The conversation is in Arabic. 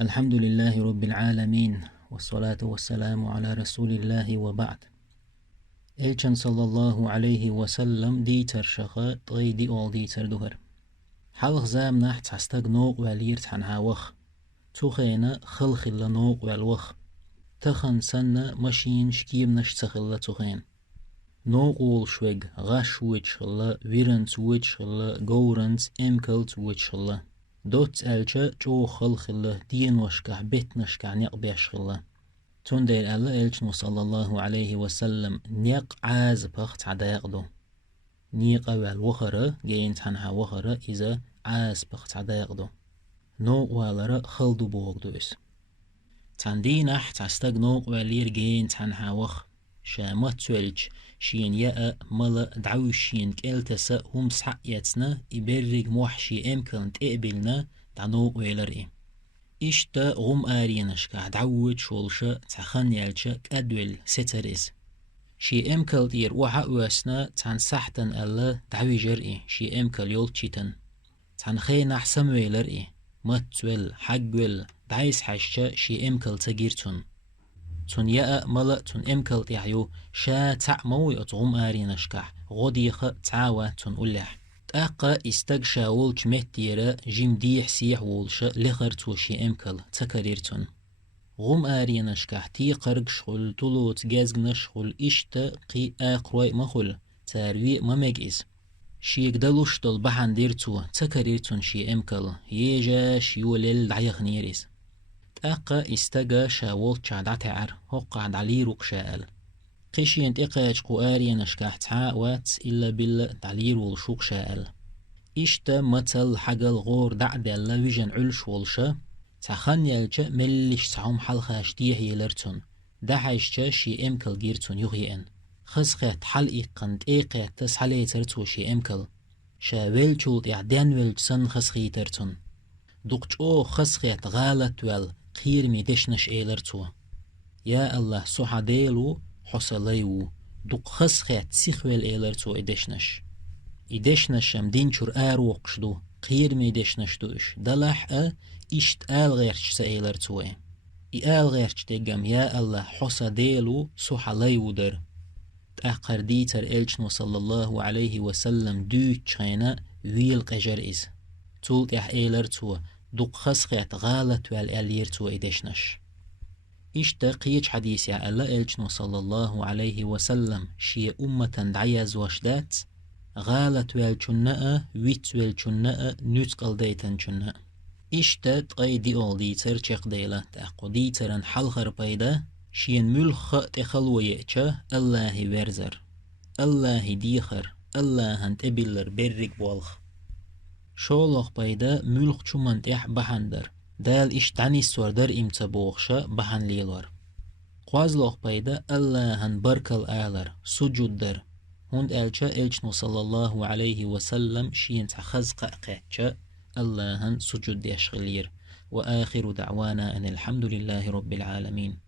الحمد لله رب العالمين والصلاة والسلام على رسول الله وبعد. إلشان صلى الله عليه وسلم ديتر شخا طغيدي أول ديتر دهر حلق زام نحت عستق نوق واليرت عن هاوخ توخينا خلخل نوق والوخ تخن سنة مشين شكيم نشتخل توخين نوق والشوغ غاش ويتشخل ويرنت ويتشخل غورنت امكلت ويتشخل دوت ألشا جو خلخل دين وشكح بيت نشكح نيق بيشخل تندير ألا إلشن صلى الله عليه وسلم نيق عاز بخت عدايقدو نيق أول وخرة جينت عنها وخرة إذا عاز بخت عدايقدو نوق والرا خلدو بوغدوس تندي نحت عستق نوق والير جينت عنها وخ شامت سولج شين يأ ملا دعوشين كالتسا هم سحقيتنا إبرق موحشي إمكان تقبلنا دعنوق ويلرئي إشتا غم آرينشكا دعوت شولشا تخن يالشا كأدول سترز شي إمكال دير وحا واسنا تان سحتن ألا دعوي جرئي شي إمكال يولتشيتن تان خين أحسن ويلرئي متول حقول دعيس حشا شي إمكال تجيرتون تون يأ ملا تون إمكال يعيو شا تعمو يطغم آرينشكا غديخ تعاوى تون أولح تاقا استقشا ولش مهتيرا جيم ديح سيح ولش لخر توشي امكل تكريرتون غم آرينشكا تي قرق شغل طلوت جازق نشغل اشتا قي اقروي مخل تاروي ممجئز شيك دلوش دل بحان ديرتو تكريرتون شي امكل يجا شيولل دعيخ نيريز تاقا استقا شا ولش عدعتعر هقع دعليروك شاال قشين تقاج قواري نشكاح تعاوات إلا بال تعلير والشوق شاءل إشتا متل حقل غور دعد الله ويجن علش والشا تخن يلجا ملش تعوم حلقاش ديح يلرتون دحشتا شي امكل جيرتون يغيئن خسخت حلقي ايقات تسحلي ترتو شي امكل شاويل جولد اعدان ويلج سن خسخي ترتون دوقجو خسخت غالت ويل خير ميدشنش ايلرتو يا الله سوحا ديلو حصليو دوق خسخت سيخويل ايلرتو إدشنشم دين شور آروقشدو قير ميدشنش دوش دلح إشت آل غيرش سايلرتو آل غيرش ديقام يا الله حصا ديلو سوحليو در تأقر ديتر إلشنو صلى الله عليه وسلم دو تشينا ويل قجر إز تولت ايلرتو دوق خسخت غالت والاليرتو إدشنش إشتا قيج حديث يا الله إلشنو صلى الله عليه وسلم شي أمة دعيز وشدات غالت والجناء ويت والجناء نتقل ديتن جناء إشتا تقاي دي أول ديتر چق ديلا تاقو ديترن حلخر بايدا شين ملخ تخلو يأچا الله ورزر الله ديخر الله هنت إبلر برق بولخ شولخ بايدا ملخ چومن تح بحندر دال اشتعني سوردر امتا بوخشا بحن ليلور قوازلوخ بايدا الله هن بركل آلر سجود در هند ألشا إلشنو صلى الله عليه وسلم شين تخز قاقاتشا الله هن سجود يشغلير وآخر دعوانا أن الحمد لله رب العالمين.